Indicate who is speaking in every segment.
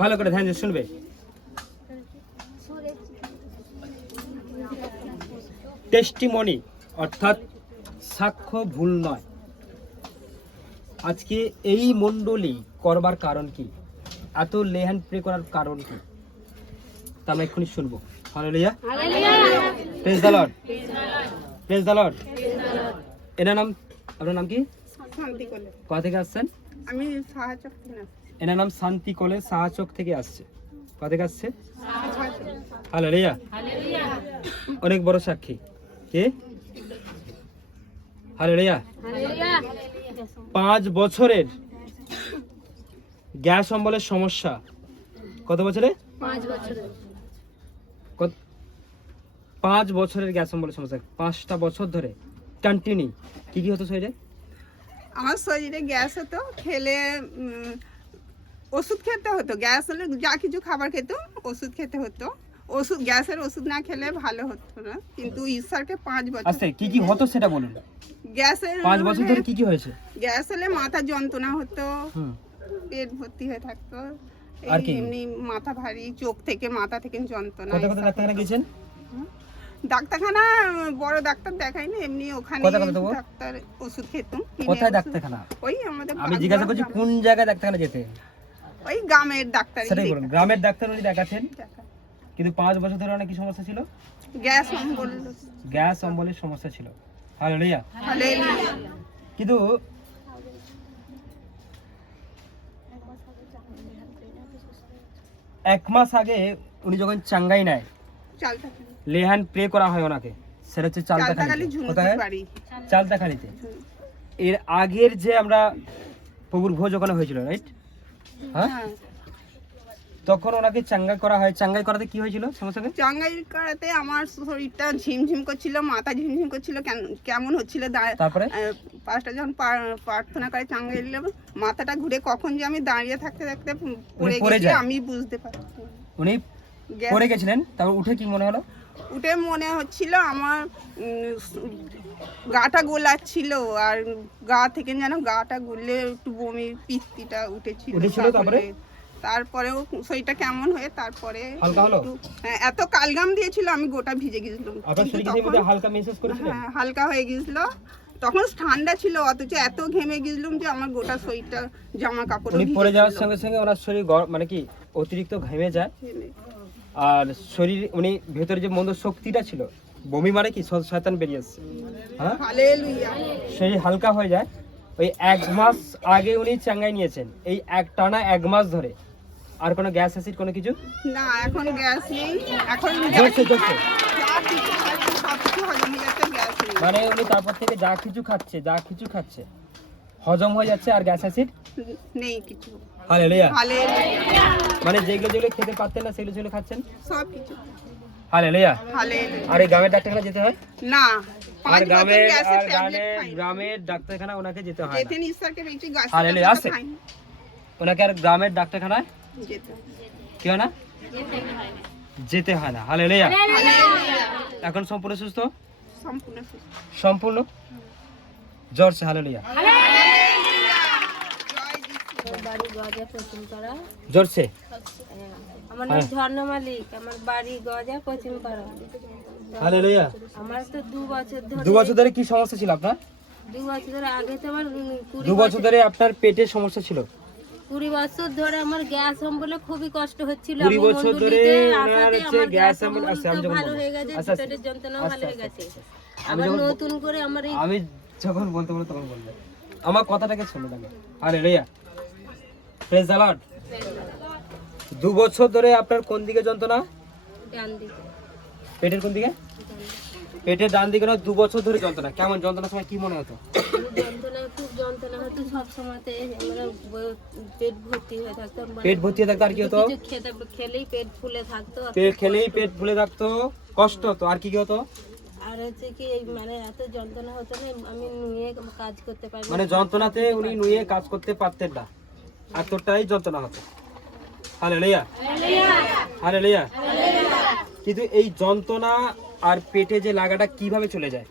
Speaker 1: ভালো করে ধ্যান দিয়ে শুনবে। টেস্টিমনি অর্থাৎ সাক্ষ্য ভুল নয়। আজকে এই মণ্ডলী করবার কারণ কি? এত লেহান প্রে করার কারণ কি? তা আমরা এক্ষুনি শুনব। Hallelujah praise the Lord praise the Lord এনার নাম আপনার নাম কি?
Speaker 2: শান্তি
Speaker 1: কোথা থেকে আসছেন?
Speaker 2: আমি সাহায্য
Speaker 1: এনার নাম শান্তি কলে সাহাচক থেকে আসছে। কোথা থেকে আসছে হালেলুয়া। অনেক বড় সাক্ষী। কে? হালেলুয়া। পাঁচ বছরের গ্যাস অম্বলের সমস্যা। কত বছরে? কত- পাঁচ বছরের গ্যাস অম্বলের সমস্যা। পাঁচটা বছর ধরে। কন্টিনিউ কি কি হতো শরীরে?
Speaker 2: আমার শরীরে গ্যাস হতো খেলে ওষুধ খেতে হতো। গ্যাস হলে যা কিছু খাবার খেত ওষুধ খেতে হতো। ওষুধ গ্যাসের ওষুধ না খেলে ভালো হতো না। কিন্তু ঈশ্বরকে পাঁচ বছর
Speaker 1: আস্তে কি কি হতো সেটা বলুন।
Speaker 2: গ্যাসের
Speaker 1: পাঁচ বছর ধরে কি কি হয়েছে?
Speaker 2: গ্যাস হলে মাথা যন্ত্রণা হতো পেট ভর্তি হয়ে থাকতো? এমনি মাথা ভারী চোখ থেকে মাথা থেকে যন্ত্রণা
Speaker 1: কত কত ডাক্তারখানা গেছেন
Speaker 2: ডাক্তারখানা বড় ডাক্তার দেখাইনি এমনি ওখানে? ডাক্তার ওষুধ খেতাম
Speaker 1: কোথায় ডাক্তারখানা?
Speaker 2: ওই আমাদের
Speaker 1: আমি জিজ্ঞাসা করছি কোন জায়গায় ডাক্তারখানা যেতে?
Speaker 2: ওই গ্রামের ডাক্তার
Speaker 1: সেটাই বলুন গ্রামের ডাক্তার উনি দেখাচ্ছেন কিন্তু পাঁচ বছর ধরে অনেক কি সমস্যা ছিল?
Speaker 2: গ্যাস অম্বল।
Speaker 1: গ্যাস অম্বলের সমস্যা ছিল। হালেলুয়া। কিন্তু এক মাস আগে উনি যখন চাঙ্গাই নেয় লেহান প্রে করা হয় ওনাকে। সেটা হচ্ছে চালতা
Speaker 2: খালি।
Speaker 1: খালিতে কোথায়?
Speaker 2: পারি।
Speaker 1: চালতা খালিতে। এর আগের যে আমরা প্রভুর ভোজ ওখানে হয়েছিল রাইট? হ্যাঁ?
Speaker 2: হ্যাঁ।
Speaker 1: তখন ওনাকে চাঙ্গাই করা হয়। চাঙ্গাই করাতে কি হয়েছিল? সমস্যা?
Speaker 2: চাঙ্গাই করাতে আমার শরীরটা ঝিমঝিম করছিল মাথা ঝিমঝিম করছিল কেমন হচ্ছিল
Speaker 1: তারপরে?
Speaker 2: পাঁচটা যখন প্রার্থনা করে চাঙ্গাই দিলাম মাথাটা ঘুরে কখন যে আমি দাঁড়িয়ে থাকতে থাকতে পড়ে গেছি আমি বুঝতে পারি
Speaker 1: উনি পড়ে গেছিলেন? তারপর উঠে কি মনে হলো?
Speaker 2: উঠে মনে হচ্ছিল আমার গাটা গোলাচ্ছিল আর গা থেকে যেন গাটা গুললে একটু বমি পিত্তিটা উঠেছিল
Speaker 1: তারপরে?
Speaker 2: তারপরেও শরীরটা কেমন হয়ে তারপরে
Speaker 1: হালকা হলো?
Speaker 2: হ্যাঁ, এত কালগাম দিয়েছিল আমি গোটা ভিজে গেছিলাম।
Speaker 1: হালকা
Speaker 2: হ্যাঁ হালকা হয়ে গেছিল। তখন ঠান্ডা ছিল অথচ এত ঘেমে গেছিলাম যে আমার গোটা শরীরটা জামা কাপড়
Speaker 1: পড়ে যাওয়ার সঙ্গে সঙ্গে ওনার শরীর মানে কি অতিরিক্ত ঘেমে যায়। আর শরীর উনি ভেতরে যে মন্দ শক্তিটা ছিল বমি মারে কি? শয়তান বেরিয়ে আসছে। হ্যাঁ? শরীর হালকা হয়ে যায়। ওই এক মাস আগে উনি চাঙ্গাই নিয়েছেন। এই এক টানা এক মাস ধরে। আর কোনো গ্যাস অ্যাসিড কোনো কিছু?
Speaker 2: না এখন গ্যাস নেই। এখন
Speaker 1: মানে উনি তারপর থেকে যা কিছু খাচ্ছে যা কিছু খাচ্ছে হজম হয়ে যাচ্ছে আর গ্যাস অ্যাসিড?
Speaker 2: নেই কিছু।
Speaker 1: হালেলুয়া।
Speaker 2: হালেলুয়া।
Speaker 1: মানে যেগুলো যেগুলো খেতে পারতেন না সেগুলো সেগুলো খাচ্ছেন?
Speaker 2: সব কিছু
Speaker 1: হালেলুয়া। আর এই গ্রামের ডাক্তারখানা যেতে হয়?
Speaker 2: না
Speaker 1: আর
Speaker 2: বছর
Speaker 1: গ্রামের
Speaker 2: গ্যাসের
Speaker 1: আর
Speaker 2: ট্যাবলেট
Speaker 1: গ্রামের ডাক্তারখানা ওনাকে যেতে হয় না। আছে? ওনাকে আর গ্রামের ডাক্তারখানায়?
Speaker 2: যেতে
Speaker 1: কি হয় না? যেতে হয় না। হালেলুয়া। এখন সম্পূর্ণ সুস্থ?
Speaker 2: সম্পূর্ণ
Speaker 1: সম্পূর্ণ? জ্বর সে
Speaker 2: যিশু।
Speaker 3: বাড়ি গজা পাড়া
Speaker 1: জ্বর
Speaker 3: আমার নাম ঝর্ণা মালিক আমার বাড়ি গজা
Speaker 1: হালেলুয়া।
Speaker 3: আমার তো দু বছর ধরে
Speaker 1: দু বছর ধরে কি সমস্যা ছিল আপনার?
Speaker 3: দু বছর ধরে আগে তো আমার
Speaker 1: দু বছর ধরে আপনার পেটের সমস্যা ছিল?
Speaker 3: কুড়ি বছর ধরে আমার গ্যাস বলে খুবই কষ্ট হচ্ছিল।
Speaker 1: কুড়ি বছর ধরে
Speaker 3: আমার
Speaker 1: গ্যাস অম্বল- আচ্ছা,
Speaker 3: ভালো হয়ে গেছে
Speaker 1: আচ্ছা, আচ্ছা।
Speaker 3: পেটের যন্ত্রণাও
Speaker 1: আচ্ছা,
Speaker 3: ভালো হয়ে গেছে। আবার নতুন করে আমার
Speaker 1: আমি যখন বলতে বলতে তখন বলব। আমার কথাটাকে শুনে দেখো আরে রেয়া দু বছর ধরে আপনার কোন দিকে যন্ত্রণা? পেটের কোন দিকে? পেটের ডান দিকে না দু বছর ধরে যন্ত্রণা। কেমন যন্ত্রণার সময় কি মনে হতো?
Speaker 3: পেট ভর্তি হয়ে
Speaker 1: আর কি হতো?
Speaker 3: খেলেই পেট থাকতো
Speaker 1: খেলেই পেট থাকতো। কষ্ট হতো। আর কি কি হতো?
Speaker 3: আর হচ্ছে কি মানে এত যন্ত্রণা হতো না আমি নুয়ে কাজ করতে পারি
Speaker 1: মানে যন্ত্রণাতে উনি নুয়ে কাজ করতে পারতেন না। এতটাই যন্ত্রণা হতো হালে লইয়া হালে লইয়া কিন্তু এই যন্ত্রণা আর পেটে যে লাগাটা কীভাবে চলে যায়?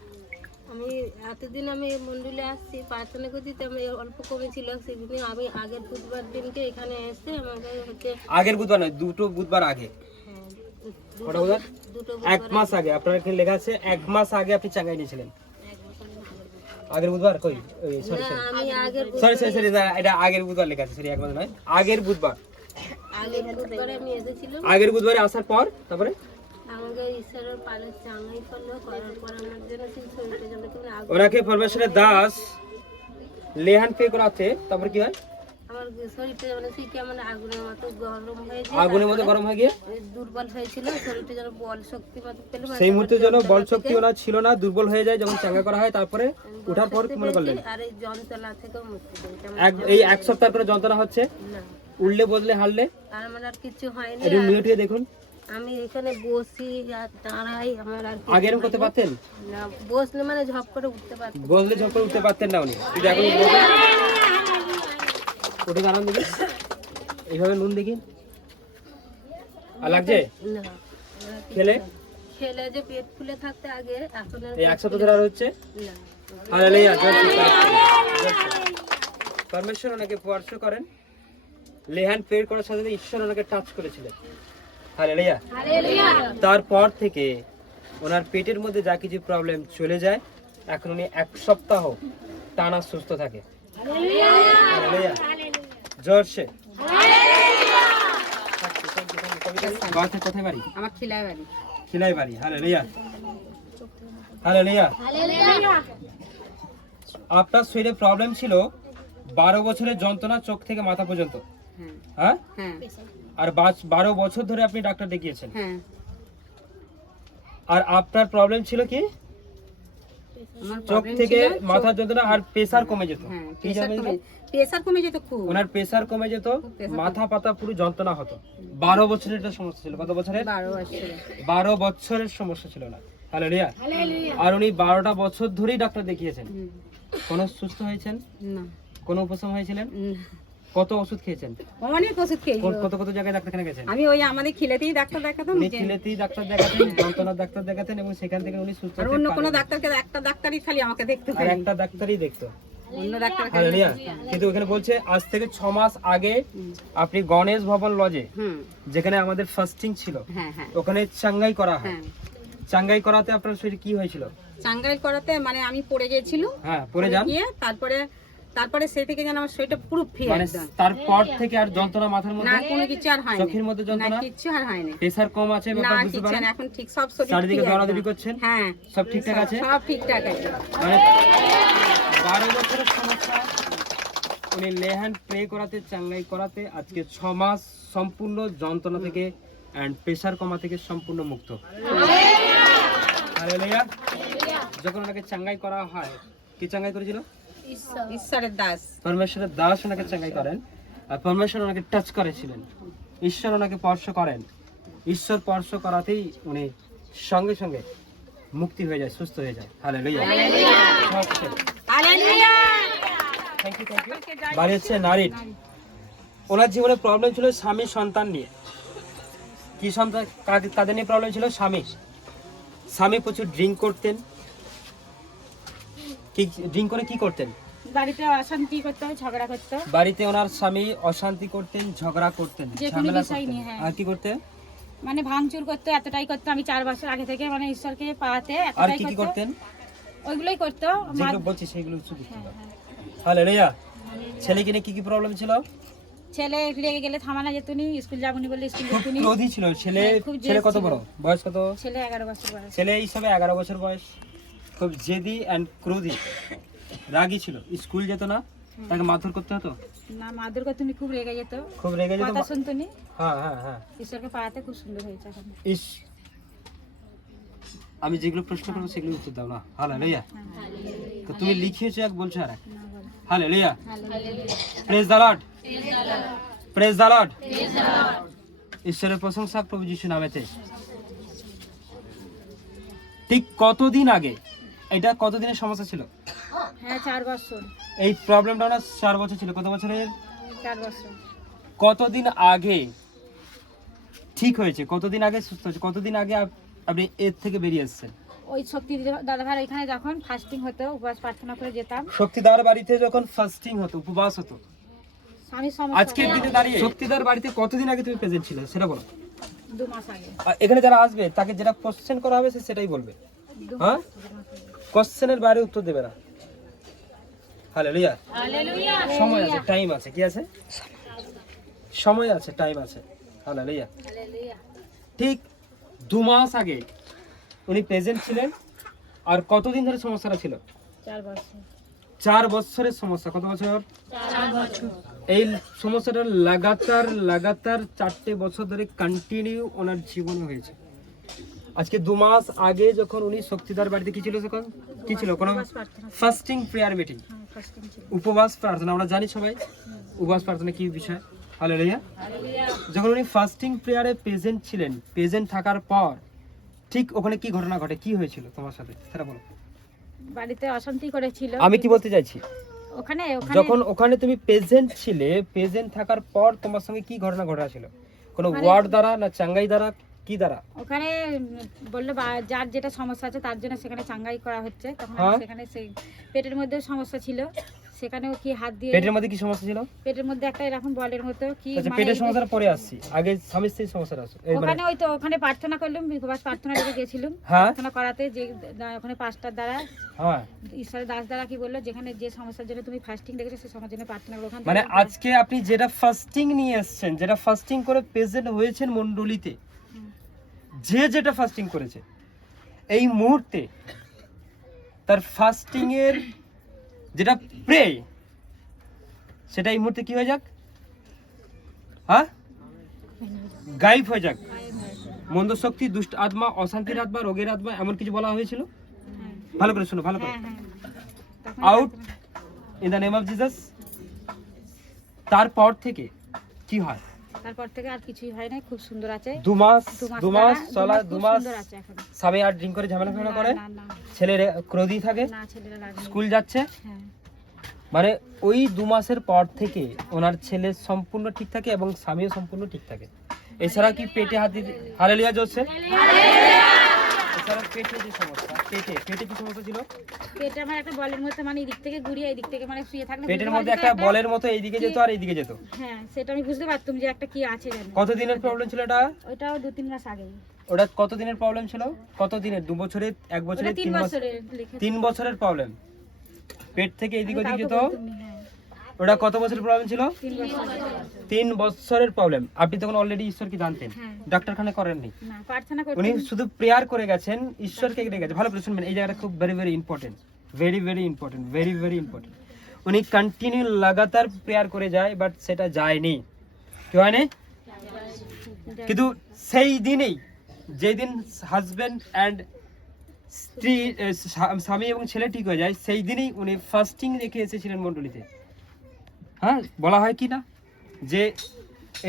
Speaker 3: আমি এতদিন আমি মন্ডলে আসছি প্রার্থনা করতে আমি অল্প কমেছিল সেদিন আমি আগের বুধবার দিনকে এখানে এসে আমাকে হচ্ছে
Speaker 1: আগের বুধবার নয় দুটো বুধবার আগে।
Speaker 3: হ্যাঁ,
Speaker 1: এক মাস আগে। আপনার এখানে লেখা আছে এক মাস আগে আপনি চাঙ্গাই নিয়েছিলেন। আগের বুধবার? কই? Sorry sorry sorry sorry sorry এটা আগের বুধবার লেখা আছে সরি একবার নয়। আগের বুধবার।
Speaker 3: আগের বুধবারে
Speaker 1: আসার পর তারপরে? ওনাকে পরমেশ্বরের দাস লেহান পে করাতে তারপর কি হয়?
Speaker 3: শরীরটা সেই কেমন আগুনের মতো গরম হয়েছে
Speaker 1: আগুনের মধ্যে গরম হয়ে গিয়ে?
Speaker 3: দুর্বল হয়েছিল শরীরটা যেন বল শক্তি মতো পেল
Speaker 1: সেই মুহূর্তে যেন বল শক্তি ওনার ছিল না দুর্বল হয়ে যায় যখন চাঙ্গা করা হয় তারপরে ওঠার পর কি মনে করলেন?
Speaker 3: আর এই যন্ত্রণা থেকেও মুক্তি
Speaker 1: এক এই এক সপ্তাহ পরে যন্ত্রণা হচ্ছে?
Speaker 3: না।
Speaker 1: উঠলে বদলে হারলে?
Speaker 3: আর আমার আর কিছু হয়নি
Speaker 1: নিয়ে দেখুন।
Speaker 3: আমি এখানে বসি আর দাঁড়াই আমার আর
Speaker 1: আগে এরকম করতে পারতেন?
Speaker 3: না বসলে মানে ঝপ করে উঠতে পারতাম।
Speaker 1: বসলে ঝপ করে উঠতে পারতেন না উনি। এখন দাঁড়ান দেখি এইভাবে নুন দেখি আর লাগছে? খেলে?
Speaker 3: খেলে যে পেট ফুলে থাকতে আগে এখন
Speaker 1: এই এক সপ্তাহ ধরে হচ্ছে? হালেলুয়া। পরমেশ্বর ওনাকে স্পর্শ করেন। লেহান প্রেয়ার করার সাথে সাথে ঈশ্বর ওনাকে টাচ করেছিলেন। হালেলুয়া। তারপর থেকে ওনার পেটের মধ্যে যা কিছু প্রবলেম চলে যায় এখন উনি এক সপ্তাহ টানা সুস্থ থাকে। হালেলুয়া। জোরসে বাড়িতে কোথায় বাড়ি?
Speaker 4: আমার খিলাই বাড়ি।
Speaker 1: খিলাই বাড়ি। হালেলুয়া। হালেলুয়া। আপনার শরীরে প্রবলেম ছিল বারো বছরের যন্ত্রণা চোখ থেকে মাথা পর্যন্ত।
Speaker 4: হ্যাঁ।
Speaker 1: হ্যাঁ?
Speaker 4: হ্যাঁ।
Speaker 1: আর বারো বছর ধরে আপনি ডাক্তার দেখিয়েছেন।
Speaker 4: হ্যাঁ।
Speaker 1: আর আপনার প্রবলেম ছিল কি? চোখ থেকে মাথা যন্ত্রণা আর প্রেসার কমে যেত।
Speaker 4: হ্যাঁ প্রেসার কমে যেত খুব।
Speaker 1: ওনার প্রেসার কমে যেত মাথা পাতা পুরো যন্ত্রণা হতো। বারো বছরের একটা সমস্যা ছিল। কত বছরের?
Speaker 4: বারো বছরে
Speaker 1: বারো বছরের সমস্যা ছিল না হালেলুয়া আর উনি বারোটা বছর ধরেই ডাক্তার দেখিয়েছেন। কোন সুস্থ হয়েছেন?
Speaker 4: না।
Speaker 1: কোন উপশম হয়েছিলেন? কত ওষুধ খেয়েছেন?
Speaker 4: অনেক ওষুধ খেয়েছি।
Speaker 1: কত কত জায়গায় ডাক্তারখানা গেছেন?
Speaker 4: আমি ওই আমাদের খিলেতেই ডাক্তার দেখাতাম
Speaker 1: উনি খিলেতেই ডাক্তার দেখাতেন যন্ত্রণার ডাক্তার দেখাতেন এবং সেখান থেকে উনি সুস্থ
Speaker 4: আর অন্য কোনো ডাক্তারকে একটা ডাক্তারই খালি আমাকে দেখতে
Speaker 1: আর একটা ডাক্তারই দেখতো।
Speaker 4: অন্য ডাক্তার
Speaker 1: কিন্তু ওখানে বলছে আজ থেকে ছ মাস আগে আপনি গণেশ ভবন লজে যেখানে আমাদের ফাস্টিং ছিল
Speaker 4: হ্যাঁ হ্যাঁ।
Speaker 1: ওখানে চাঙ্গাই করা হয়।
Speaker 4: হ্যাঁ।
Speaker 1: চাঙ্গাই করাতে আপনার শরীর কি হয়েছিল?
Speaker 4: চাঙ্গাই করাতে মানে আমি পড়ে গিয়েছিল
Speaker 1: হ্যাঁ পড়ে যান।
Speaker 4: তারপরে তারপরে সেই থেকে যেন আমার শরীরটা পুরো ফ্রি
Speaker 1: মানে
Speaker 4: একদম।
Speaker 1: তারপর থেকে আর যন্ত্রণা মাথার মধ্যে?
Speaker 4: না কোনো কিছু আর হয়নি।
Speaker 1: চোখের মধ্যে যন্ত্রণা?
Speaker 4: না কিচ্ছু আর হয়নি।
Speaker 1: প্রেসার কম আছে
Speaker 4: না
Speaker 1: ব্যাপার বুঝতে পারেন?
Speaker 4: না এখন ঠিক সব শরীর
Speaker 1: চারিদিকে দৌড়াদৌড়ি। করছেন?
Speaker 4: হ্যাঁ।
Speaker 1: সব ঠিকঠাক আছে?
Speaker 4: সব ঠিকঠাক আছে।
Speaker 1: মানে বারো বছরের সমস্যা। উনি লেহান প্রে করাতে চাঙ্গাই করাতে আজকে ছ মাস সম্পূর্ণ যন্ত্রণা থেকে অ্যান্ড প্রেসার কমা থেকে সম্পূর্ণ মুক্ত। হালেলুয়া যখন ওনাকে চাঙ্গাই করা হয় কি চাঙ্গাই করেছিল?
Speaker 4: ঈশ্বরের দাস।
Speaker 1: পরমেশ্বরের দাস ওনাকে চাঙ্গাই করেন আর পরমেশ্বর ওনাকে টাচ করেছিলেন। ঈশ্বর ওনাকে স্পর্শ করেন। ঈশ্বর স্পর্শ করাতেই উনি সঙ্গে সঙ্গে মুক্তি হয়ে যায় সুস্থ হয়ে যায়। হালে লইয়া বাড়ি হচ্ছে নারীর ওনার জীবনে প্রবলেম ছিল স্বামী সন্তান নিয়ে। কি সন্তান? তাদের নিয়ে প্রবলেম ছিল স্বামী। স্বামী প্রচুর ড্রিঙ্ক করতেন। কি ড্রিঙ্ক করে কি করতেন?
Speaker 5: বাড়িতে অশান্তি করতো ঝগড়া করতো।
Speaker 1: বাড়িতে ওনার স্বামী অশান্তি করতেন ঝগড়া করতেন
Speaker 5: যে কোনো
Speaker 1: ঝামেলা
Speaker 5: বিষয়
Speaker 1: করতেন।
Speaker 5: নিয়ে, হ্যাঁ।
Speaker 1: আর কি করতে
Speaker 5: মানে ভাঙচুর করতো এতটাই করতো। আমি চার বছর আগে থেকে মানে ঈশ্বরকে পাওয়াতে
Speaker 1: আর কি কি করতেন?
Speaker 5: ওইগুলোই করতো।
Speaker 1: যেগুলো বলছি সেগুলো শুধু
Speaker 5: হ্যাঁ, হ্যাঁ।
Speaker 1: রেয়া ছেলে কিনে কি কি প্রবলেম ছিল?
Speaker 5: ছেলে লেগে গেলে থামানো যেত নি স্কুল যাবনি বলে স্কুল যেত নি।
Speaker 1: ক্রোধী ছিল। ছেলে ছেলে কত বড়? বয়স কত?
Speaker 5: ছেলে এগারো বছর বয়স।
Speaker 1: ছেলে এই সবে এগারো বছর বয়স। খুব জেদি অ্যান্ড ক্রোধী। রাগী ছিল। স্কুল যেত না তাকে মারধর করতে হতো?
Speaker 5: না মাদুর করতো নি, খুব রেগে যেত।
Speaker 1: খুব রেগে যেত?
Speaker 5: কথা শুনতো নি
Speaker 1: হ্যাঁ হ্যাঁ হ্যাঁ।
Speaker 5: ঈশ্বরকে পাওয়াতে খুব সুন্দর হয়েছে এখন।
Speaker 1: ইস। আমি যেগুলো প্রশ্ন করব সেগুলো উত্তর দাও না। হালো লইয়া তো তুমি লিখিয়েছো এক বলছো আর এক।
Speaker 5: না
Speaker 1: লইয়া praise the Lord praise the Lord ঈশ্বরের প্রশংসা প্রভু যিশু নামেতে। ঠিক কতদিন আগে এটা কতদিনের সমস্যা ছিল?
Speaker 5: হ্যাঁ চার বছর।
Speaker 1: এই প্রবলেমটা না চার বছর ছিল। কত বছরের?
Speaker 5: চার বছর।
Speaker 1: কতদিন আগে ঠিক হয়েছে? কতদিন আগে সুস্থ হয়েছে? কতদিন আগে আপনি এর থেকে বেরিয়ে এসেছেন?
Speaker 5: ওই শক্তি দাদাভাই এখানে যখন ফাস্টিং হতো উপবাস প্রার্থনা করে যেতাম।
Speaker 1: শক্তিদার বাড়িতে যখন ফাস্টিং হতো উপবাস হতো?
Speaker 5: সমস্যা
Speaker 1: আজকের দিনে দাঁড়িয়ে শক্তিদার বাড়িতে কতদিন আগে তুমি প্রেজেন্ট ছিলে? সেটা বলো।
Speaker 5: দু মাস আগে।
Speaker 1: এখানে যারা আসবে তাকে যেটা কোশ্চেন করা হবে সে সেটাই বলবে। হ্যাঁ? কোশ্চেনের বাইরে উত্তর দেবে না। হালেলুয়া। সময় আছে টাইম আছে। কি আছে? সময় আছে টাইম আছে। হালেলুয়া। ঠিক দু মাস আগে উনি প্রেজেন্ট ছিলেন। আর কতদিন ধরে সমস্যাটা ছিল?
Speaker 5: চার
Speaker 1: বছরের সমস্যা। কত বছর? এই সমস্যাটা লাগাতার লাগাতার চারটে বছর ধরে কন্টিনিউ ওনার জীবনে হয়েছে। আজকে দু মাস আগে যখন উনি শক্তিদার বাড়িতে কি ছিল তখন? কি ছিল? কোনো? ফাস্টিং প্রেয়ার মিটিং উপবাস প্রার্থনা আমরা জানি সবাই। উপবাস প্রার্থনা কি বিষয়? হ্যালো রিয়া যখন উনি ফাস্টিং প্রেয়ারে প্রেজেন্ট ছিলেন প্রেজেন্ট থাকার পর ঠিক ওখানে কি ঘটনা ঘটে? কি হয়েছিল তোমার সাথে? সেটা বলো।
Speaker 5: বাড়িতে অশান্তি করেছিল।
Speaker 1: আমি কি বলতে চাইছি?
Speaker 5: ওখানে ওখানে
Speaker 1: যখন ওখানে তুমি প্রেজেন্ট ছিলে প্রেজেন্ট থাকার পর তোমার সঙ্গে কি ঘটনা ঘটা ছিল কোনো ওয়ার্ড দ্বারা না চাঙ্গাই দ্বারা? কি দ্বারা?
Speaker 5: ওখানে বলল যার যেটা সমস্যা আছে তার জন্য সেখানে চাঙ্গাই করা হচ্ছে। তখন
Speaker 1: হ্যাঁ।
Speaker 5: সেখানে সেই পেটের মধ্যে সমস্যা ছিল। সেখানেও কি হাত দিয়ে
Speaker 1: পেটের মধ্যে কি সমস্যা ছিল?
Speaker 5: পেটের মধ্যে একটা এরকম বলের মতো কি
Speaker 1: আচ্ছা
Speaker 5: মানে
Speaker 1: পেটের সমস্যাটা পরে আসছি। আগে স্বামী স্ত্রীর সমস্যাটা আছে মানে
Speaker 5: ওখানে ওই তো ওখানে প্রার্থনা করলাম উপবাস প্রার্থনা রেখে গেছিলাম।
Speaker 1: হ্যাঁ।
Speaker 5: প্রার্থনা করাতে যে ওখানে পাঁচটার দ্বারা
Speaker 1: হ্যাঁ।
Speaker 5: ঈশ্বরের দাস দ্বারা কি বলল যেখানে যে সমস্যার জন্য তুমি ফাস্টিং রেখেছো সেই সমস্যার জন্য প্রার্থনা করো। ওখান
Speaker 1: মানে আজকে আপনি যেটা ফাস্টিং নিয়ে এসেছেন যেটা ফাস্টিং করে প্রেজেন্ট হয়েছেন মন্ডলিতে
Speaker 5: হুম।
Speaker 1: যে যেটা ফাস্টিং করেছে এই মুহূর্তে তার ফাস্টিং এর যেটা প্রে সেটা এই মুহূর্তে কি হয়ে যাক? হ্যাঁ? গাইব হয়ে যাক। মন্দ শক্তি দুষ্ট আত্মা অশান্তির আত্মা রোগের আত্মা এমন কিছু বলা হয়েছিল?
Speaker 5: হ্যাঁ,
Speaker 1: ভালো করে শোনো ভালো করে। Out in the name of Jesus তারপর থেকে কি হয়?
Speaker 5: তারপর থেকে আর কিছুই হয় না খুব সুন্দর আছে।
Speaker 1: দু মাস
Speaker 5: দু মাস
Speaker 1: চলা দু মাস স্বামী আর ড্রিঙ্ক করে ঝামেলা ফামেলা করে? ছেলের ক্রোধী থাকে? স্কুল যাচ্ছে?
Speaker 5: হ্যাঁ।
Speaker 1: মানে ওই দু মাসের পর থেকে ওনার ছেলে সম্পূর্ণ ঠিক থাকে এবং স্বামীও সম্পূর্ণ ঠিক থাকে। এছাড়া কি পেটে হাতি হালেলিয়া জোরছে এছাড়া পেটে যে সমস্যা পেটে পেটে কি সমস্যা ছিল?
Speaker 5: পেটে আমার একটা বলের মতো মানে এদিক থেকে ঘুরিয়ে এদিক থেকে মানে শুয়ে থাকলে
Speaker 1: পেটের মধ্যে একটা বলের মতো এইদিকে যেত আর এইদিকে যেত।
Speaker 5: হ্যাঁ সেটা আমি বুঝতে পারতাম যে একটা কি আছে জানি
Speaker 1: কত দিনের প্রবলেম ছিল এটা?
Speaker 5: ওইটাও দু তিন মাস আগেই
Speaker 1: ওটা কত দিনের প্রবলেম ছিল? কত দিনের দু বছরের এক বছরের
Speaker 5: তিন বছরের
Speaker 1: তিন বছরের প্রবলেম পেট থেকে এদিক ওদিক যেত? ওটা কত বছরের প্রবলেম ছিল?
Speaker 5: তিন বছর।
Speaker 1: বছরের প্রবলেম আপনি তখন অলরেডি ঈশ্বরকে জানতেন।
Speaker 5: হ্যাঁ।
Speaker 1: ডাক্তারখানে করেননি। উনি শুধু প্রেয়ার করে গেছেন ঈশ্বরকে ডেকে গেছে ভালো করে শুনবেন এই জায়গাটা খুব very very important very very important very very important উনি কন্টিনিউ লাগাতার প্রেয়ার করে যায় বাট সেটা যায়নি। কি হয়নি? কিন্তু সেই দিনেই যেদিন হাজব্যান্ড অ্যান্ড স্ত্রী স্বামী এবং ছেলে ঠিক হয়ে যায় সেই দিনেই উনি ফাস্টিং রেখে এসেছিলেন মণ্ডলীতে। হ্যাঁ বলা হয় কি না? যে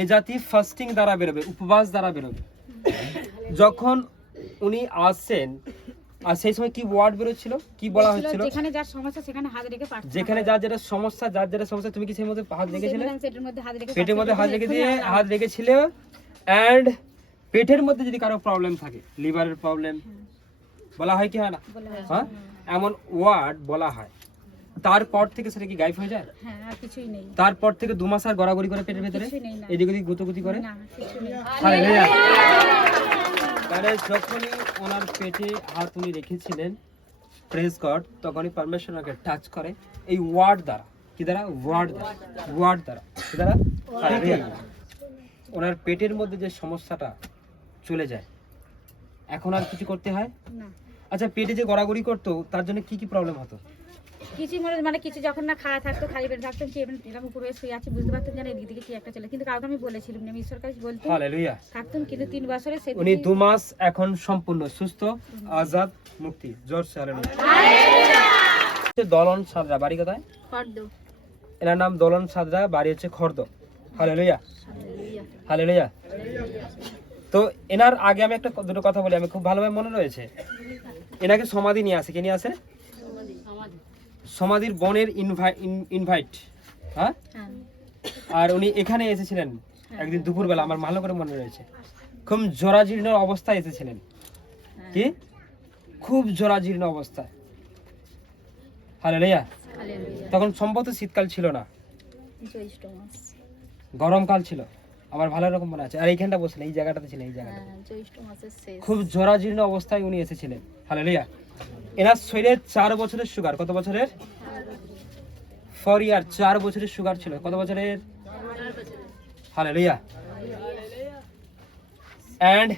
Speaker 1: এ জাতি ফাস্টিং দ্বারা বেরোবে উপবাস দ্বারা বেরোবে। যখন উনি আসেন আর সেই সময় কি ওয়ার্ড বেরোচ্ছিল? কি বলা হচ্ছিল?
Speaker 5: যেখানে যার সমস্যা সেখানে হাত রেখে প্রার্থনা
Speaker 1: যেখানে যার যেটা সমস্যা যার যেটা সমস্যা তুমি কি সেই মধ্যে হাত রেখেছিলে?
Speaker 5: পেটের মধ্যে হাত রেখে
Speaker 1: পেটের মধ্যে হাত রেখে দিয়ে হাত রেখেছিলে অ্যান্ড পেটের মধ্যে যদি কারও প্রবলেম থাকে লিভারের প্রবলেম বলা হয় কি হয় না?
Speaker 5: হ্যাঁ।
Speaker 1: এমন ওয়ার্ড বলা হয়। তারপর থেকে সেটা কি গাইব হয়ে যায়?
Speaker 5: হ্যাঁ আর কিছুই নেই।
Speaker 1: তারপর থেকে দু মাস আর গড়াগড়ি করে পেটের ভেতরে? এদিক ওদিক গুতোগুতি করে?
Speaker 5: না কিছু নেই।
Speaker 1: তাহলে যখনই ওনার পেটে হাত উনি রেখেছিলেন প্রেস গড তখনই ওনাকে টাচ করে। এই ওয়ার্ড দ্বারা। কি দ্বারা? ওয়ার্ড দ্বারা। ওয়ার্ড দ্বারা। কি দ্বারা? ওনার পেটের মধ্যে যে সমস্যাটা চলে যায় এখন আর কিছু করতে হয়? আচ্ছা পেটে যে গড়াগড়ি করতো তার জন্য কি কি প্রবলেম হতো?
Speaker 5: কিছু মনে মানে কিছু যখন না খাওয়া থাকতো খালি পেটে থাকতাম কি এরকম এরকম উপরে শুয়ে আছি বুঝতে পারতাম যেন এদিক থেকে কি একটা চলে কিন্তু কাউকে আমি বলেছিলাম আমি ঈশ্বর কাছে বলতাম
Speaker 1: হালেলুয়া।
Speaker 5: থাকতাম কিন্তু তিন বছরে সে
Speaker 1: উনি দু মাস এখন সম্পূর্ণ সুস্থ আজাদ মুক্তি। জোর দলন সাদরা বাড়ি কোথায়?
Speaker 6: ফর্দ
Speaker 1: এনার নাম দলন সাদরা বাড়ি হচ্ছে খর্দ। হালে লইয়া হালে তো এনার আগে আমি একটা দুটো কথা বলি আমি খুব ভালোভাবে মনে রয়েছে। এনাকে সমাধি নিয়ে আসে কে নিয়ে আসে? সমাধির বনের ইনভাইট হ্যাঁ?
Speaker 5: হ্যাঁ।
Speaker 1: আর উনি এখানে এসেছিলেন একদিন দুপুরবেলা আমার ভালো করে মনে রয়েছে। খুব জরাজীর্ণ অবস্থায় এসেছিলেন। কি? খুব জরাজীর্ণ অবস্থা অবস্থায়। হালেলুয়া। তখন সম্ভবত শীতকাল ছিল না। গরমকাল ছিল। আমার ভালো রকম মনে আছে। আর এইখানটা বসলেন এই জায়গাটাতে ছিলেন এই জায়গাটা
Speaker 6: হ্যাঁ
Speaker 1: খুব জরাজীর্ণ অবস্থায় উনি এসেছিলেন। হালেলুয়া। এনার শরীরে চার বছরের সুগার কত বছরের? ফর ইয়ার চার বছরের সুগার ছিল, কত বছরের? হালে হালেলুয়া অ্যান্ড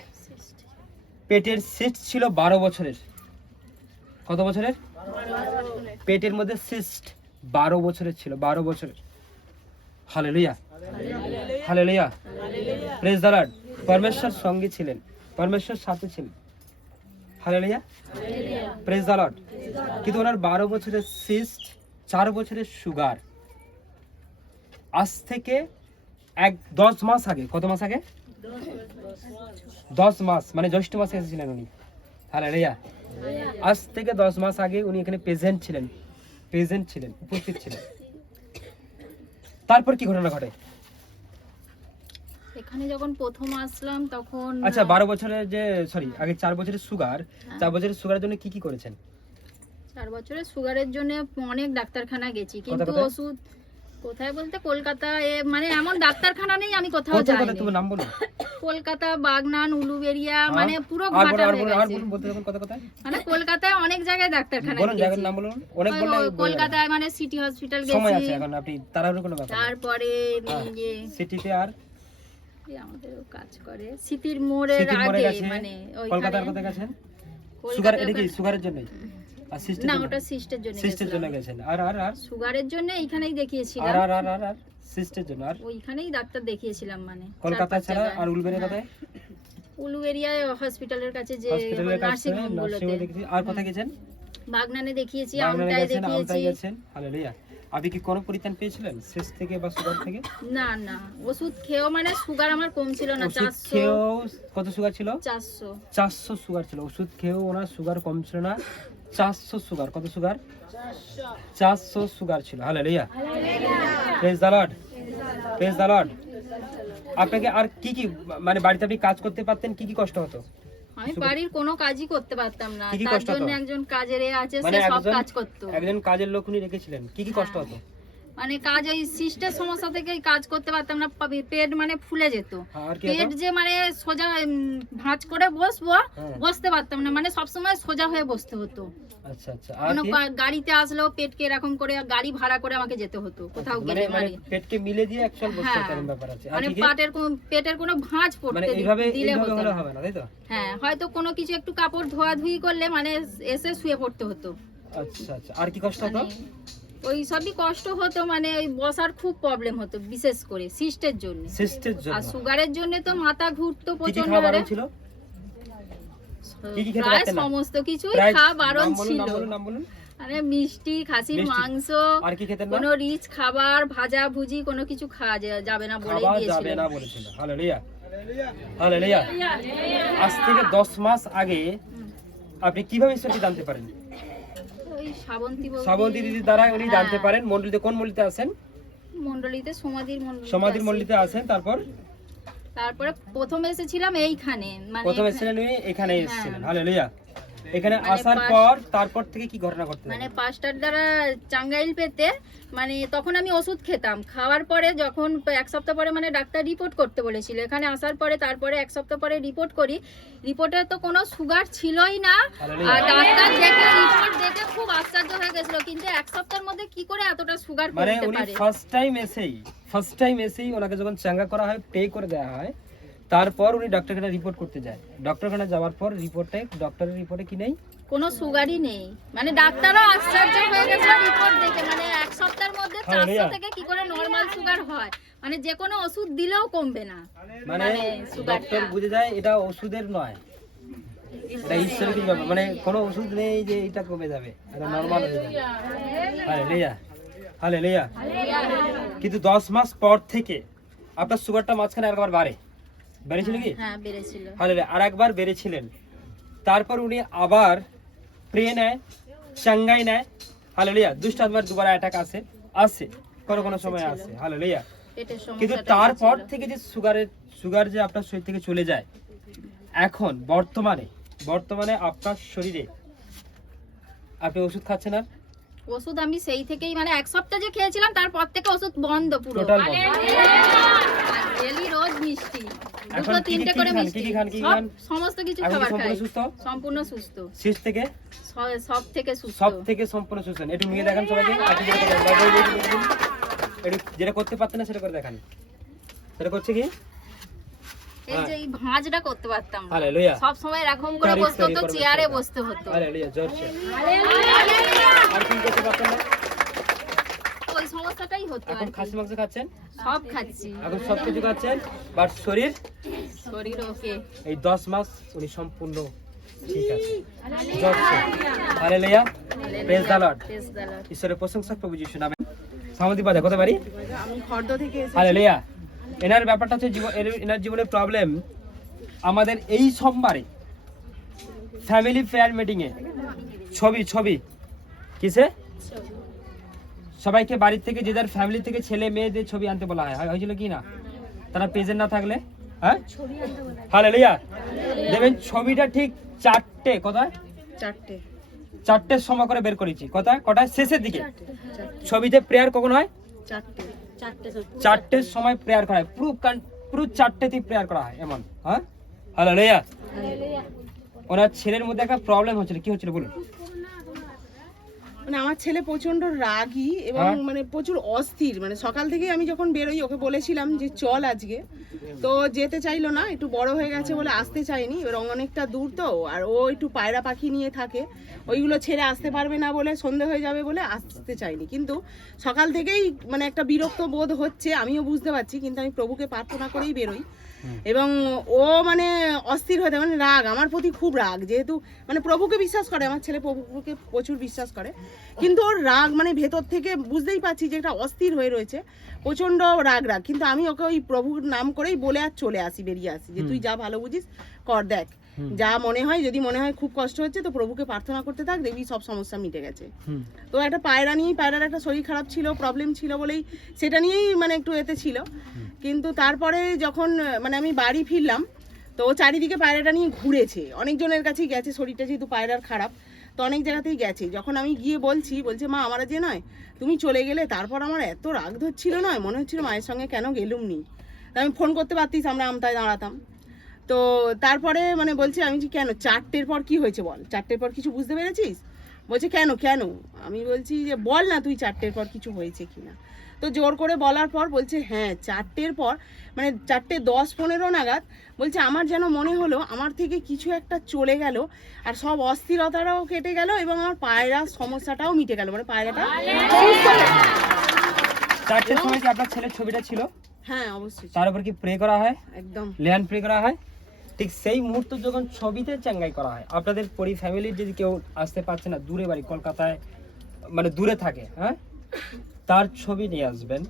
Speaker 1: পেটের সিস্ট ছিল বারো বছরের। কত বছরের? পেটের মধ্যে সিস্ট বারো বছরের ছিল, বারো বছরের। Hallelujah hallelujah praise the lord পরমেশ্বর সঙ্গে ছিলেন, পরমেশ্বর সাথে ছিলেন। হালেলুয়া। প্রেজ দ্য কিন্তু ওনার বারো বছরের সিস্ট চার বছরের সুগার আজ থেকে এক, দশ মাস আগে, কত মাস আগে? দশ মাস মানে জ্যৈষ্ঠ মাসে এসেছিলেন উনি। হালেলুয়া। আজ থেকে দশ মাস আগে উনি এখানে প্রেজেন্ট ছিলেন। প্রেজেন্ট ছিলেন, উপস্থিত ছিলেন। তারপর কি ঘটনা ঘটে?
Speaker 6: এখানে যখন প্রথম আসলাম তখন
Speaker 1: আচ্ছা বারো বছরের যে সরি আগে চার বছরের সুগার চার বছরের সুগারের জন্য কি কি করেছেন?
Speaker 6: চার বছরের সুগারের জন্য অনেক ডাক্তারখানা গেছি কিন্তু ওষুধ কোথায় বলতে কলকাতা মানে এমন ডাক্তারখানা নেই আমি কোথাও
Speaker 1: নাম বলুন
Speaker 6: কলকাতা বাগনান উলুবেরিয়া মানে পুরো ঘাটা হয়ে গেছে। মানে কলকাতায় অনেক জায়গায় ডাক্তারখানা গেছি।
Speaker 1: নাম বলুন। অনেক বললে
Speaker 6: ওই
Speaker 1: বোঝা যাবে।
Speaker 6: কলকাতায় মানে সিটি হসপিটাল
Speaker 1: সময়
Speaker 6: গেছি।
Speaker 1: আছে এখন আপনি তাড়াহুড়ো কোনো ব্যাপার
Speaker 6: তারপরে
Speaker 1: হ্যাঁ। সিটিতে আর
Speaker 6: এই আমাদেরও কাজ করে। সিটির মোড়ের আগে মানে
Speaker 1: কলকাতার কোথায় গেছেন? সুগার এটা কি সুগারের জন্য
Speaker 6: না ওটা সিস্টের জন্য
Speaker 1: সিস্টের জন্য গেছেন। আর আর আর?
Speaker 6: সুগারের জন্য এইখানেই দেখিয়েছিলাম।
Speaker 1: আর আর আর আর সিস্টের জন্য। আর?
Speaker 6: ওইখানেই ডাক্তার দেখিয়েছিলাম মানে।
Speaker 1: কলকাতা ছাড়া আর উলবেড়ে কোথায়?
Speaker 6: উলু এরিয়ায় হসপিটালের কাছে যে
Speaker 1: হসপিটালের
Speaker 6: নার্সিং হোম গুলোতে।
Speaker 1: আর কোথায় গেছেন?
Speaker 6: বাগনানে দেখিয়েছি আমটায় দেখিয়েছি।
Speaker 1: হালেলুয়া আপনি কি কোনো পরিত্রাণ পেয়েছিলেন? শেষ থেকে বা সুগার থেকে?
Speaker 6: না না। ওষুধ খেয়েও মানে সুগার আমার কম ছিল না
Speaker 1: ওষুধ খেয়েও কত সুগার ছিল? সুগার ছিল। ওষুধ খেয়েও ওনার সুগার কম ছিল না। চারশো সুগার কত সুগার চারশো সুগার ছিল। Hallelujah praise the lord praise the lord আপনাকে আর কি কি মানে বাড়িতে আপনি কাজ করতে পারতেন? কি কি কষ্ট হতো?
Speaker 6: আমি বাড়ির কোনো কাজই করতে পারতাম না। তার জন্য একজন কাজের এ আছে
Speaker 1: মানে
Speaker 6: সে সব কাজ করতো।
Speaker 1: একজন কাজের লোক উনি রেখেছিলেন। কি কি কষ্ট হতো?
Speaker 6: মানে কাজ ওই সিস্টের সমস্যা থেকে কাজ করতে পারতাম না পেট মানে ফুলে যেত। পেট যে মানে সোজা ভাঁজ করে বসবো
Speaker 1: হ্যাঁ।
Speaker 6: বসতে পারতাম না মানে সবসময় সোজা হয়ে বসতে হতো।
Speaker 1: আচ্ছা আচ্ছা। আর
Speaker 6: কোনো গাড়িতে আসলেও পেটকে এরকম করে গাড়ি ভাড়া করে আমাকে যেতে হতো কোথাও
Speaker 1: মানে
Speaker 6: গেলে
Speaker 1: মানে পেটকে মিলে দিয়ে অ্যাকচুয়াল বসতে
Speaker 6: হ্যাঁ।
Speaker 1: ব্যাপার আছে।
Speaker 6: মানে? পাটের কোনো পেটের কোনো ভাঁজ
Speaker 1: মানে
Speaker 6: পড়তে দিলে হতো না।
Speaker 1: হবে না তাই তো?
Speaker 6: হ্যাঁ হয়তো কোনো কিছু একটু কাপড় ধোয়াধুয়ি করলে মানে এসে শুয়ে পড়তে হতো।
Speaker 1: আচ্ছা আচ্ছা। আর কি কষ্ট হতো?
Speaker 6: মানে ওই সবই কষ্ট হতো মানে ওই বসার খুব প্রবলেম হতো বিশেষ করে সিস্টের জন্য।
Speaker 1: সিস্টের জন্য?
Speaker 6: আর সুগারের জন্য তো মাথা ঘুরতো
Speaker 1: প্রচণ্ড ছিল?
Speaker 6: প্রায় সমস্ত কিছুই খাওয়া বারণ ছিল। মানে মিষ্টি খাসির মাংস
Speaker 1: আর কি খেতেন
Speaker 6: কোনো রিচ খাবার ভাজা ভুজি কোনো কিছু খাওয়া যাবে না বলে
Speaker 1: খাওয়া যাবে
Speaker 6: দিয়েছিল
Speaker 1: না বলেছিল। হালেলুয়া। হালেলুয়া। আজ থেকে 10 মাস আগে আপনি কীভাবে ঈশ্বরকে জানতে পারেন?
Speaker 6: ওই শ্রাবন্তী বৌদি
Speaker 1: শ্রাবন্তী দিদির দ্বারা উনি
Speaker 6: হ্যাঁ।
Speaker 1: জানতে পারেন মন্ডলীতে কোন মন্ডলীতে আছেন
Speaker 6: মন্ডলীতে সমাধির মন্ডলীতে
Speaker 1: সমাধির। মন্ডলীতে আছেন তারপর
Speaker 6: তারপরে প্রথম এসেছিলাম এইখানে মানে
Speaker 1: প্রথম এসেছিলেন উনি এখানে
Speaker 6: হ্যাঁ।
Speaker 1: এসেছিলেন হালেলুয়া এখানে
Speaker 6: মানে
Speaker 1: আসার পর তারপর থেকে কি ঘটনা ঘটতে
Speaker 6: মানে পাঁচটার দ্বারা চাঙ্গাইল পেতে মানে তখন আমি ওষুধ খেতাম। খাওয়ার পরে যখন এক সপ্তাহ পরে মানে ডাক্তার রিপোর্ট করতে বলেছিল। এখানে আসার পরে তারপরে এক সপ্তাহ পরে রিপোর্ট করি। রিপোর্টে তো কোনো সুগার ছিলই না। আর ডাক্তার দেখে রিপোর্ট দেখে খুব আশ্চর্য হয়ে গেছিল। কিন্তু এক সপ্তাহের মধ্যে কি করে এতটা সুগার
Speaker 1: মানে উনি ফার্স্ট টাইম এসেই ফার্স্ট টাইম এসেই ওনাকে যখন চাঙ্গা করা হয় পে করে দেওয়া হয় তারপর উনি ডক্টরখানে রিপোর্ট করতে যায়। ডক্টরখানে যাওয়ার পর রিপোর্টে ডক্টরের রিপোর্টে কি নেই?
Speaker 6: কোনো সুগারই নেই। মানে ডাক্তারও আশ্চর্য হয়ে গেছিল রিপোর্ট দেখে। মানে এক সপ্তাহের মধ্যে চারশো
Speaker 1: Hallelujah.
Speaker 6: থেকে কি করে নর্মাল সুগার হয়? মানে যে কোনো ওষুধ দিলেও কমবে না।
Speaker 1: মানে
Speaker 6: মানে।
Speaker 1: ডক্টর বুঝে যায় এটা ওষুধের নয়। এটা ঈশ্বরের ব্যাপার। মানে কোনো ওষুধ নেই যে এটা কমে যাবে। এটা নর্মাল হয়ে যাবে। হালে লিয়া হালে লিয়া কিন্তু দশ মাস পর থেকে আপনার সুগারটা মাঝখানে একবার বাড়ে। বেড়েছিল কি?
Speaker 6: হ্যাঁ বেড়েছিল।
Speaker 1: হালে আর একবার বেড়েছিলেন। তারপর উনি আবার প্রে নেয় চাঙ্গাই নেয়। হালে লিয়া দুষ্ট আত্মার দুবার অ্যাটাক আসে আসে কোনো কোনো সময় আসে হালে লিয়া কিন্তু তারপর থেকে যে সুগারের সুগার যে আপনার শরীর থেকে চলে যায় এখন বর্তমানে বর্তমানে আপনার শরীরে আপনি ওষুধ খাচ্ছেন আর?
Speaker 6: ওষুধ আমি সেই থেকেই মানে এক সপ্তাহ যে খেয়েছিলাম তারপর থেকে ওষুধ বন্ধ পুরো
Speaker 1: টোটাল বন্ধ
Speaker 6: ডেলি রোজ মিষ্টি
Speaker 1: এখন
Speaker 6: দুটো তিনটে করে মিষ্টি।
Speaker 1: কি খান? কি খান?
Speaker 6: সমস্ত কিছু খাবার
Speaker 1: সম্পূর্ণ
Speaker 6: খাই।
Speaker 1: সুস্থ?
Speaker 6: সম্পূর্ণ সুস্থ।
Speaker 1: শীষ থেকে?
Speaker 6: সব থেকে সুস্থ।
Speaker 1: সব থেকে সম্পূর্ণ সুস্থ। একটু নিয়ে দেখান সবাইকে। একটু যেটা করতে পারতেন না সেটা করে দেখান। সেটা করছে কি?
Speaker 6: এই যে এই ভাঁজটা করতে পারতাম।
Speaker 1: হালেলুয়া।
Speaker 6: সব সময় এরকম করে বসতে হতো চেয়ারে বসতে হতো।
Speaker 1: হালেলুয়া জোরছে আর কি করতে পারতেন না?
Speaker 6: ওই সমস্যাটাই হতো
Speaker 1: এখন খাসি মাংস খাচ্ছেন?
Speaker 6: সব খাচ্ছি।
Speaker 1: এখন সব কিছু খাচ্ছেন বাট শরীর?
Speaker 6: শরীর ওকে।
Speaker 1: এই দশ মাস উনি সম্পূর্ণ ঠিক আছে। হালেলুয়া। Praise the lord. ঈশ্বরের প্রশংসা প্রভু যিশু নামে। সামতি বাদে কত পারি
Speaker 2: আমি খর্দ থেকে এসেছি।
Speaker 1: হালেলুয়া। এনার ব্যাপারটা হচ্ছে জীবন এনার জীবনের প্রবলেম আমাদের এই সোমবারে ফ্যামিলি প্রেয়ার মিটিং এ। ছবি ছবি। কিসে? সবাইকে বাড়ির থেকে যে যার ফ্যামিলি থেকে ছেলে মেয়েদের ছবি আনতে বলা হয়। হয়- হয়েছিল কি না? তারা প্রেজেন্ট না থাকলে? হ্যাঁ? হালেলুয়া দেখবেন ছবিটা ঠিক চারটে কোথায়?
Speaker 2: চারটে।
Speaker 1: চারটের সময় করে বের করেছি। কোথায়? কটায়? শেষের দিকে। ছবিতে প্রেয়ার কখন হয়?
Speaker 2: চারটে।
Speaker 1: চারটের সময় প্রেয়ার করা হয়। পুরো পুরো চারটেতেই প্রেয়ার করা হয় এমন। হ্যাঁ? হ্যালো রেয়া ওনার ছেলের মধ্যে একটা প্রবলেম হচ্ছিল। কি হচ্ছিল বলুন?
Speaker 7: মানে আমার ছেলে প্রচণ্ড রাগী এবং
Speaker 1: হ্যাঁ।
Speaker 7: মানে প্রচুর অস্থির। মানে সকাল থেকে আমি যখন বেরোই ওকে বলেছিলাম যে চল আজকে। তো যেতে চাইলো না একটু বড় হয়ে গেছে বলে আসতে চাইনি। এবার অনেকটা দূর তো আর ও একটু পায়রা পাখি নিয়ে থাকে। ওইগুলো ছেড়ে আসতে পারবে না বলে সন্ধে হয়ে যাবে বলে আসতে চাইনি। কিন্তু সকাল থেকেই মানে একটা বিরক্ত বোধ হচ্ছে আমিও বুঝতে পারছি কিন্তু আমি প্রভুকে প্রার্থনা করেই বেরোই। এবং ও মানে অস্থির হয়ে থাকে, মানে রাগ আমার প্রতি খুব রাগ। যেহেতু মানে প্রভুকে বিশ্বাস করে আমার ছেলে প্রভুকে প্রচুর বিশ্বাস করে। কিন্তু ওর রাগ মানে ভেতর থেকে বুঝতেই পারছি যে একটা অস্থির হয়ে রয়েছে প্রচণ্ড রাগ রাগ। কিন্তু আমি ওকে ওই প্রভুর নাম করেই বলে আর চলে আসি বেরিয়ে আসি যে তুই যা ভালো বুঝিস কর দেখ। যা মনে হয় যদি মনে হয় খুব কষ্ট হচ্ছে তো প্রভুকে প্রার্থনা করতে থাক দেখবি সব সমস্যা মিটে গেছে। তো একটা পায়রা নিয়েই পায়রার একটা শরীর খারাপ ছিল প্রবলেম ছিল বলেই সেটা নিয়েই মানে একটু এতে ছিল। কিন্তু তারপরে যখন মানে আমি বাড়ি ফিরলাম তো ও চারিদিকে পায়রাটা নিয়ে ঘুরেছে। অনেকজনের কাছেই গেছে শরীরটা যেহেতু পায়রার খারাপ তো অনেক জায়গাতেই গেছে। যখন আমি গিয়ে বলছি বলছে মা আমার যে নয় তুমি চলে গেলে তারপর আমার এত রাগ ধরছিল নয় মনে হচ্ছিল মায়ের সঙ্গে কেন গেলুম নি? তা আমি ফোন করতে পারতিস আমরা আমতায় দাঁড়াতাম। তো তারপরে মানে বলছে আমি যে কেন? চারটের পর কি হয়েছে বল? চারটের পর কিছু বুঝতে পেরেছিস? বলছে কেন? কেন? আমি বলছি যে বল না তুই চারটের পর কিছু হয়েছে কিনা তো জোর করে বলার পর বলছে হ্যাঁ চারটের পর মানে চারটে দশ পনেরো নাগাদ বলছে আমার যেন মনে হলো আমার থেকে কিছু একটা চলে গেল আর সব অস্থিরতাটাও কেটে গেল এবং আমার পায়রার সমস্যাটাও মিটে গেল। মানে পায়রাটা।
Speaker 1: চারটের সময় কি আপনার ছেলের ছবিটা ছিল?
Speaker 7: হ্যাঁ অবশ্যই
Speaker 1: তার উপর কি প্রে করা হয়?
Speaker 7: একদম।
Speaker 1: লেহান প্রে করা হয়? ঠিক সেই মুহূর্ত যখন ছবিতে চাঙ্গাই করা হয় আপনাদের পরি ফ্যামিলির যদি কেউ আসতে পারছে না দূরে বাড়ি কলকাতায় মানে দূরে থাকে হ্যাঁ? তার ছবি নিয়ে আসবেন।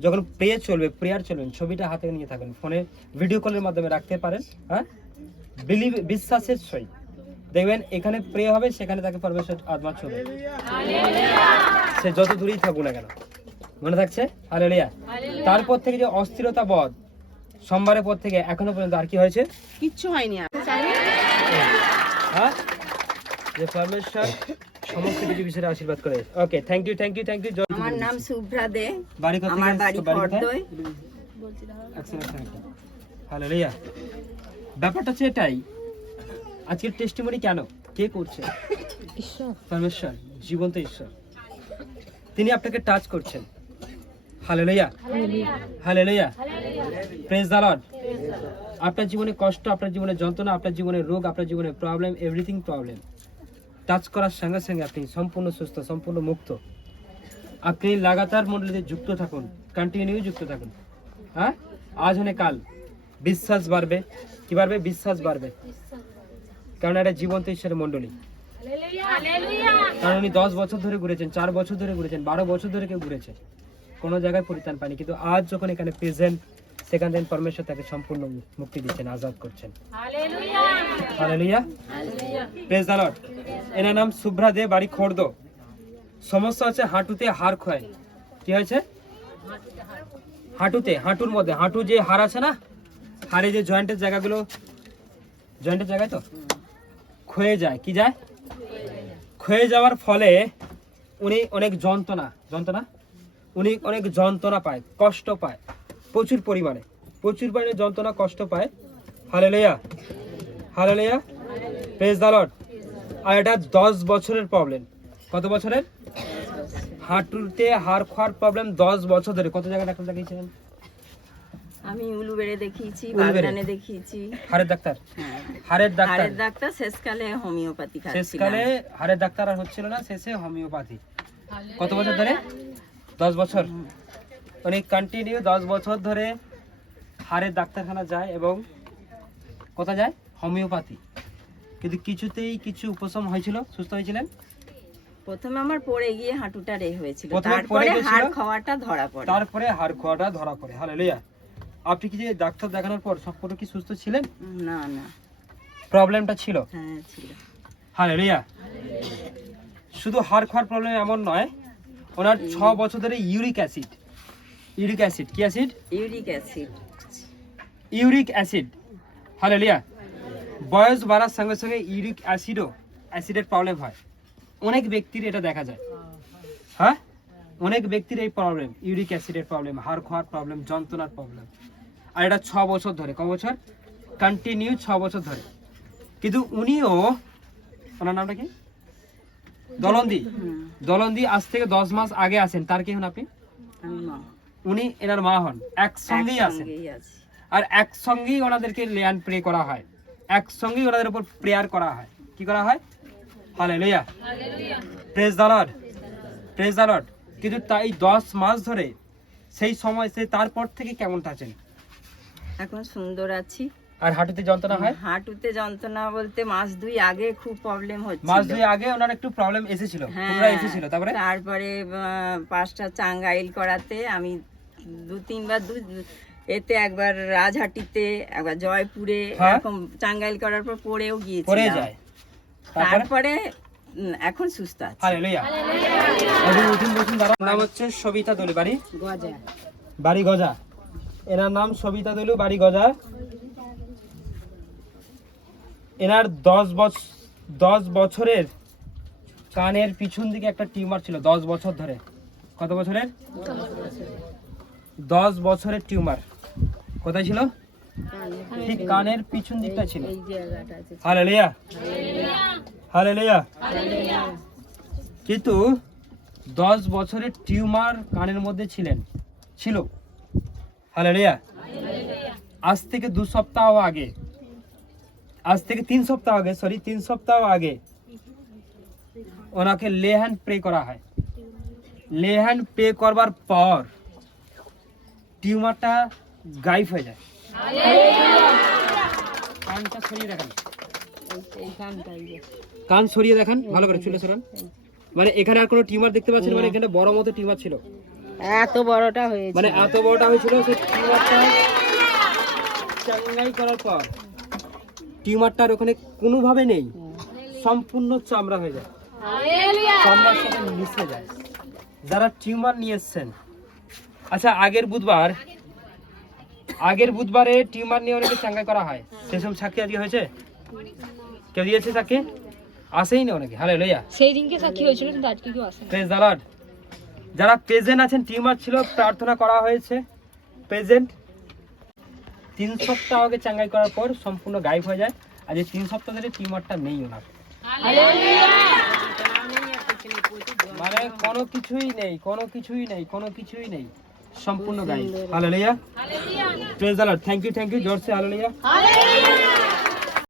Speaker 1: যখন প্রে চলবে প্রেয়ার চলবেন ছবিটা হাতে নিয়ে থাকবেন ফোনে ভিডিও কলের মাধ্যমে রাখতে পারেন হ্যাঁ? বিলিভ বিশ্বাসের সই দেখবেন এখানে প্রে হবে সেখানে তাকে পরমেশ্বর আত্মা চলবে সে যত দূরেই থাকুক না কেন। মনে থাকছে? হালেলুয়া তারপর থেকে যে অস্থিরতা বধ সোমবারের পর থেকে এখনও পর্যন্ত আর কি হয়েছে?
Speaker 7: কিচ্ছু হয়নি
Speaker 1: হ্যাঁ? যে পরমেশ্বর সমস্ত কিছু বিষয়ে আশীর্বাদ করে। Okay thank you thank you thank you
Speaker 8: আমার নাম শুভ্রা দে।
Speaker 1: বাড়ি কোথায়?
Speaker 8: আমার বাড়ি খড়দই
Speaker 1: হালেলুয়া ব্যাপারটা হচ্ছে এটাই। আজকের টেস্টিমনি কেন? কে করছে? পরমেশ্বর জীবন্ত ঈশ্বর। তিনি আপনাকে টাচ করছেন। Hallelujah hallelujah praise the lord আপনার জীবনে কষ্ট, আপনার জীবনে যন্ত্রণা, আপনার জীবনে রোগ, আপনার জীবনে প্রবলেম এভরিথিং প্রবলেম টাচ করার সঙ্গে সঙ্গে আপনি সম্পূর্ণ সুস্থ, সম্পূর্ণ মুক্ত। আপনি লাগাতার মন্ডলীতে যুক্ত থাকুন কন্টিনিউ যুক্ত থাকুন। হ্যাঁ? আজ হনে কাল বিশ্বাস বাড়বে। কি বাড়বে? বিশ্বাস বাড়বে। কারণ এটা জীবন্ত ঈশ্বরের মন্ডলী। কারণ উনি দশ বছর ধরে ঘুরেছেন, চার বছর ধরে ঘুরেছেন, বারো বছর ধরে কেউ ঘুরেছে। কোনো জায়গায় পরিত্রাণ পায়নি। কিন্তু আজ যখন এখানে প্রেজেন্ট সেখান থেকে পরমেশ্বর তাকে সম্পূর্ণ মুক্তি দিচ্ছেন আজাদ করছেন। হালেলুয়া। প্রেজ দ্য লর্ড এনার নাম শুভ্রা দে বাড়ি খর্দ। সমস্যা হচ্ছে হাঁটুতে হাড় ক্ষয় কি হয়েছে? হাঁটুতে হাঁটুর মধ্যে। হাঁটু যে হাড় আছে না হাড়ে যে জয়েন্টের জায়গাগুলো জয়েন্টের জায়গায় তো? ক্ষয়ে যায়। কি যায়? ক্ষয়ে যাওয়ার ফলে উনি অনেক যন্ত্রণা যন্ত্রণা? উনি অনেক যন্ত্রণা পায় কষ্ট পায়। প্রচুর পরিমাণে প্রচুর পরিমাণে যন্ত্রণা কষ্ট পায়। হালে লইয়া হালে লইয়া প্রেস লর্ড আর এটা দশ বছরের প্রবলেম কত বছরের? হাঁটুতে হাড় খোয়ার প্রবলেম দশ বছর ধরে। কত জায়গায় ডাক্তার দেখিয়েছিলেন?
Speaker 8: আমি উলুবেড়ে দেখিয়েছি? বাগদানে দেখিয়েছি।
Speaker 1: হাড়ের ডাক্তার?
Speaker 8: হ্যাঁ।
Speaker 1: হাড়ের ডাক্তার?
Speaker 8: হাড়ের ডাক্তার শেষকালে হোমিওপ্যাথি খাচ্ছিলাম।
Speaker 1: শেষকালে হাড়ের ডাক্তার আর হচ্ছিল না শেষে হোমিওপ্যাথি। কত বছর ধরে? দশ বছর। উনি কন্টিনিউ দশ বছর ধরে হাড়ের ডাক্তারখানা যায় এবং কোথায় যায়? হোমিওপ্যাথি। কিন্তু কিছুতেই কিছু উপশম হয়েছিল? সুস্থ হয়েছিলেন?
Speaker 8: প্রথমে আমার পড়ে গিয়ে হাঁটুটা রে হয়েছিল। তারপরে হাড় খাওয়াটা ধরা পড়ে।
Speaker 1: তারপরে হাড় খোয়াটা ধরা পড়ে। হালে লইয়া আপনি কি যে ডাক্তার দেখানোর পর সম্পূর্ণ কি সুস্থ ছিলেন?
Speaker 8: না না।
Speaker 1: প্রবলেমটা ছিল?
Speaker 8: হ্যাঁ ছিল।
Speaker 1: রিয়া শুধু হাড় খাওয়ার প্রবলেম এমন নয় ওনার ছ বছর ধরে ইউরিক অ্যাসিড ইউরিক অ্যাসিড কি acid?
Speaker 8: Uric acid.
Speaker 1: Uric acid. Hallelujah বয়স বাড়ার সঙ্গে সঙ্গে ইউরিক অ্যাসিডও অ্যাসিডের প্রবলেম হয়। অনেক ব্যক্তির এটা দেখা যায়। হ্যাঁ? অনেক ব্যক্তির এই প্রবলেম ইউরিক অ্যাসিডের প্রবলেম হাড় খাওয়ার প্রবলেম যন্ত্রণার প্রবলেম। আর এটা ছ বছর ধরে ক বছর? কন্টিনিউ ছ বছর ধরে। কিন্তু উনিও ওনার নামটা কি? দলন্দি। দলন্দি আজ থেকে দশ মাস আগে আসেন তার কি হন আপনি? উনি এনার মা হন। একসঙ্গেই
Speaker 8: আছেন।
Speaker 1: আর একসঙ্গেই ওনাদেরকে লেয়ান প্রে করা হয়। একসঙ্গেই ওনাদের উপর প্রেয়ার করা হয়। কি করা হয়? Hallelujah praise the lord praise the lord কিন্তু তাই দশ মাস ধরে সেই সময় সে তারপর থেকে কেমন আছেন?
Speaker 8: এখন সুন্দর আছি।
Speaker 1: আর হাঁটুতে যন্ত্রণা হয়?
Speaker 8: হাঁটুতে যন্ত্রণা বলতে মাস দুই আগে খুব প্রবলেম হচ্ছে
Speaker 1: মাস দুই আগে ওনার একটু প্রবলেম এসেছিল
Speaker 8: হ্যাঁ
Speaker 1: এসেছিল তারপরে?
Speaker 8: তারপরে পাঁচটা চাঙ্গাইল করাতে আমি দু তিনবার দু এতে একবার রাজহাটিতে একবার জয়পুরে
Speaker 1: হ্যাঁ।
Speaker 8: এরকম চাঙ্গাইল করার পর পড়েও গিয়েছি
Speaker 1: পরে যায়। তারপরে?
Speaker 8: এখন সুস্থ আছি।
Speaker 1: হালে লইয়া একদিন উঠুন বসুন দাঁড়া নাম হচ্ছে সবিতা দলু বাড়ি?
Speaker 8: গজা।
Speaker 1: বাড়ি গজা। এনার নাম সবিতা দলু বাড়ি গজা। এনার দশ বছর দশ বছরের কানের পিছন দিকে একটা টিউমার ছিল, দশ বছর ধরে। কত বছরের? দশ বছরের টিউমার। কোথায় ছিল? ঠিক কানের পিছন দিকটা ছিল। হালে লিয়া হালে লিয়া কিন্তু দশ বছরের টিউমার কানের মধ্যে ছিলেন, ছিল। হালেলুয়া। আজ থেকে দু সপ্তাহ আগে আজ থেকে তিন সপ্তাহ আগে সরি তিন সপ্তাহ আগে ওনাকে লে হ্যান্ড প্রে করা হয়। লে হ্যান্ড প্রে করবার পর টিউমারটা গায়েব হয়ে যায়। কানটা সরিয়ে দেখান। কান সরিয়ে দেখান ভালো করে চুলে সরান। মানে এখানে আর কোনো টিউমার দেখতে পাচ্ছেন? মানে এখানে বড় মতো টিউমার ছিল।
Speaker 3: এত বড়টা হয়েছে।
Speaker 1: মানে এত বড়টা হয়েছিল সেই টিউমারটা চাঙ্গাই করার পর টিউমারটার ওখানে কোনোভাবে নেই। সম্পূর্ণ চামড়া হয়ে যায়। চামড়ার সাথে মিশে যায়। যারা টিউমার নিয়ে এসছেন আচ্ছা আগের বুধবার আগের বুধবারে টিউমার নিয়ে অনেকে চাঙ্গাই করা হয়। সেসব সাক্ষী আজকে হয়েছে? কেউ দিয়েছে সাক্ষী? আসেই না অনেকে। হালে লইয়া
Speaker 3: সেই দিনকে সাক্ষী হয়েছিল কিন্তু আজকে কেউ আসে
Speaker 1: প্রেজ যারা প্রেজেন্ট আছেন টিউমার ছিল প্রার্থনা করা হয়েছে। প্রেজেন্ট তিন সপ্তাহ আগে চাঙ্গাই করার পর সম্পূর্ণ গায়েব হয়ে যায়। আর এই তিন সপ্তাহ ধরে টিউমারটা নেই ওনার। মানে কোনো কিছুই নেই কোনো কিছুই নেই কোনো কিছুই নেই। সম্পূর্ণ গায়েব। Hallelujah. Praise the lord thank you thank you জোরসে হালেলুয়া।